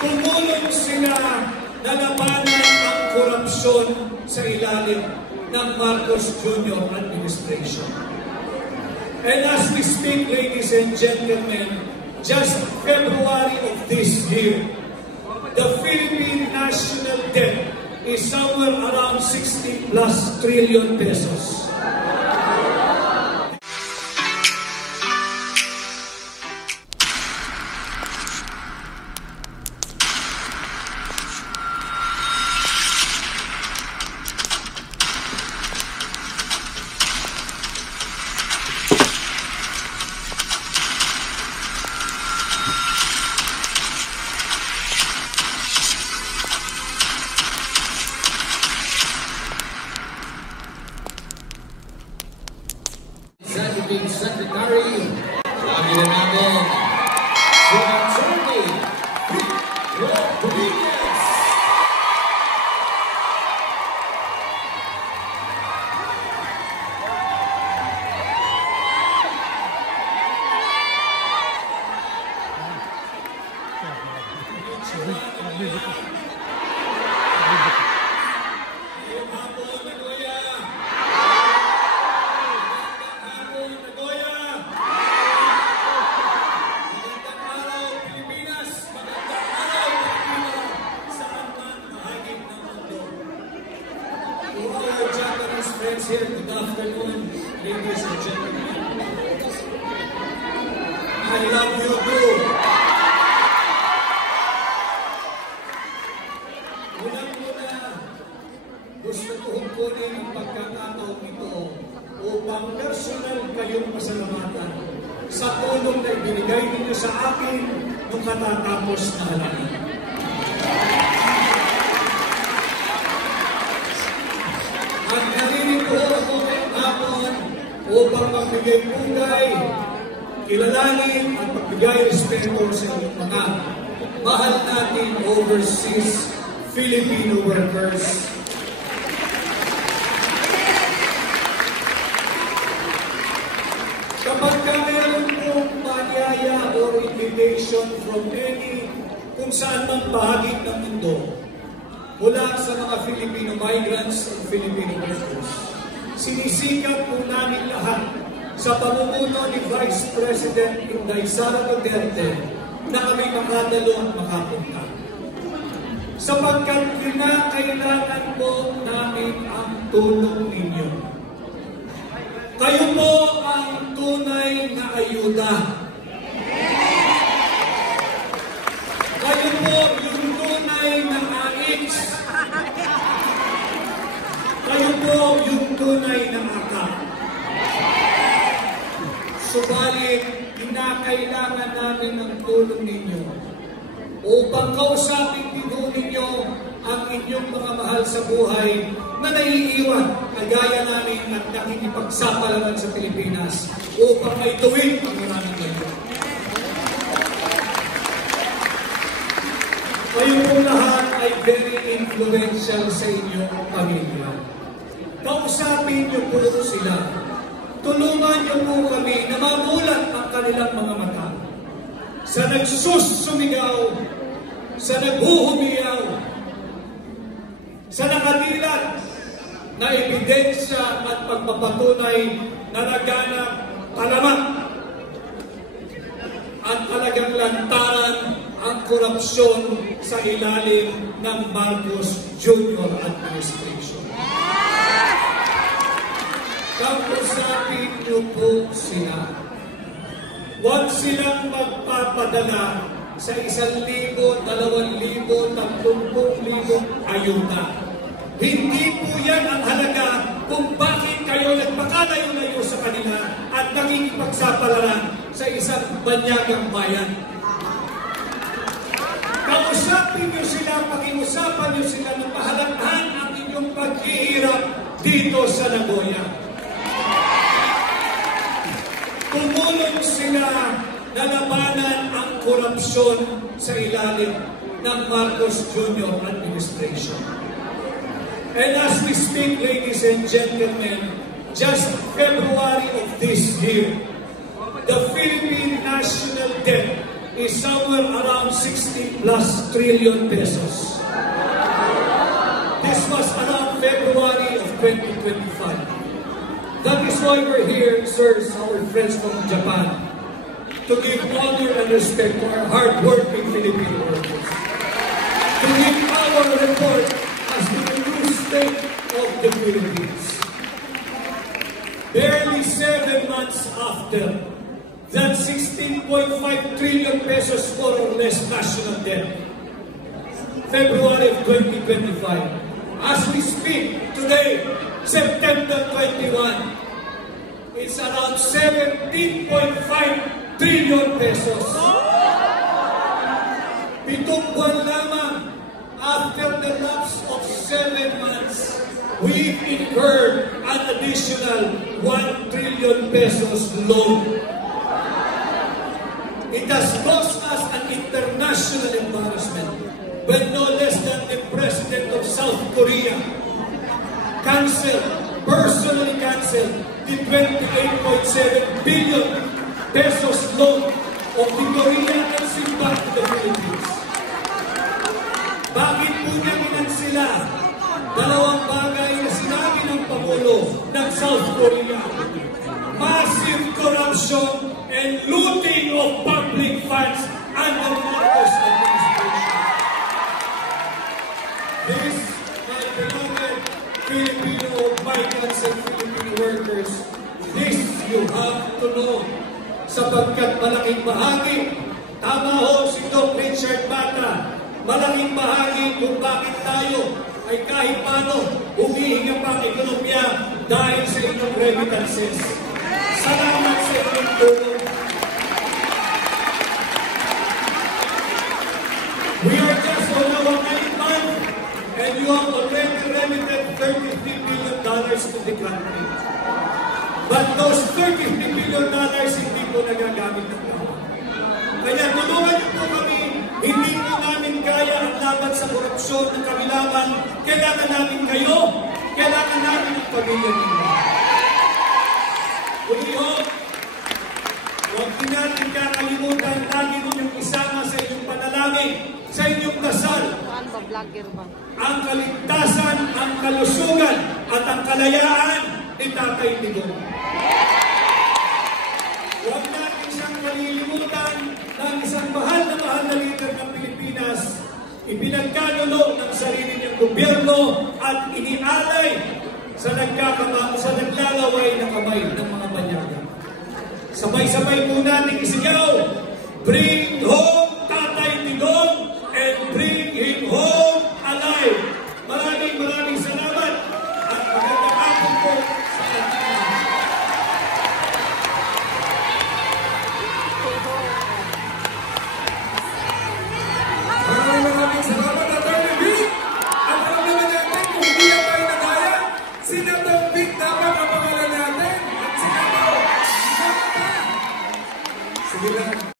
Tumulong sila na labanan ang korupsyon sa ilalim ng Marcos Jr. administration. And as we speak, ladies and gentlemen, just February of this year, the Philippine national debt is somewhere around 60+ trillion pesos. Secretary, sabi na namin, si Atty. Rodriguez. Friends here, good afternoon, ladies and gentlemen. I love you too. Unang-una, gusto kong kunin ang pagkakataon ito upang personal kayong pasalamatan sa tulong na ibinigay ninyo sa akin nung katatapos na halaman. At narinig ko ako kahapon upang magbigay pugay, kilalanin at magbigay respeto sa inyong mga mahal natin overseas Filipino workers. Kapag meron pong panyaya or invitation from any kung saan mang bahagi ng mundo, mula sa mga Filipino migrants at Filipino workers, sinisikap po namin lahat sa pamumuno ni Vice President Inday Sara Duterte na kami makadalo at makapunta. Sapagkat kinakailangan po namin ang tulong ninyo. Kayo po ang tunay na ayuda. Kayo po yung tunay na ais. Kayo po yung tunay na akal. Subalit, kinakailangan namin ng tulong ninyo upang kausapin din ninyo ang inyong mga mahal sa buhay na naiiwan kagaya namin at nakikipagsapalaran sa Pilipinas upang maituwid ang maraming ito. Kayo pong lahat ay very influential sa inyong pamilya. Kausapin niyo po sila. Tulungan niyo po kami na mamulat ang kanilang mga mata. Sa nagsusumigaw, sa naghuhumiyaw, sa nakadilat na ebidensya at pagpapatunay na naganap talamak at talagang lantaran ang korupsyon sa ilalim ng Marcos Jr. administration. Kausapin niyo po sila. Huwag silang magpapadala sa 1,000, 2,000, 30,000 ayuda. Hindi po yan ang halaga kung bakit kayo nagpakalayo-layo sa kanila at nakikipagsapalaran sa isang banyagang bayan. Kausapin niyo sila, pag-iusapan niyo sila na pahalagahan ang inyong paghihirap dito sa Nagoya. Tumulong sila na labanan ang korupsyon sa ilalim ng Marcos Jr. administration. And as we speak, ladies and gentlemen, just February of this year, the Philippine national debt is somewhere around 60 plus trillion pesos. This was around February of 2025. That is why we're here, sirs, our friends from Japan, to give honor and respect to our hard-working Filipino workers. To give our report as to the true state of the Philippines. Barely 7 months after that 16.5 trillion pesos more or less national debt, February of 2025. As we speak today, September 21, it's around 17.5 trillion pesos. Pitong buwan lamang after the lapse of 7 months, we've incurred an additional 1 trillion pesos loan. It has cost us an international embarrassment when no less than the President of South Korea personally canceled the 28.7 billion pesos loan of the Korean Embassy back to the Philippines. Bakit po niya minansila? Dalawang bagay na sinabi ng Pangulo ng South Korea. Massive corruption and looting of public funds under Marcos administration. This, my beloved Filipino migrants and Filipino workers, this you have to know. Sapagkat malaking bahagi, tama ho si Dr. Richard Bata, malaking bahagi kung bakit tayo ay kahit paano humihinga pa ang ekonomiya dahil sa inyong remittances. Salamat sa inyong tulong. We are just on our 9th month and you have already remitted $33 billion to the country. But those $33 billion hindi po nagagamit ng tao. Kaya tulungan niyo po kami, hindi po namin kaya ang laban sa korupsyon ng kabilangan. Kailangan namin kayo, kailangan namin ang pamilya ninyo. Uli ho, huwag din natin kakalimutan, lagi ninyong isama sa inyong panalangin, sa inyong dasal, ang kaligtasan, ang kalusugan, at ang kalayaan ni Tatay Digong. Huwag natin siyang kalilimutan ng isang mahal na leader ng Pilipinas, ipinagkanulo ng sarili niyang gobyerno at inialay sa naglalaway na kamay ng mga banyaga. Sabay-sabay po natin isigaw, bring home Tatay Digong and bring him home alive. Maraming salamat at magandang hapon po sa ating Maraming salamat, Atty. Vic. At alam naman natin kung hindi na tayo nagaya, Senator Vic dapat ang pangalan natin. At Senator, sige lang.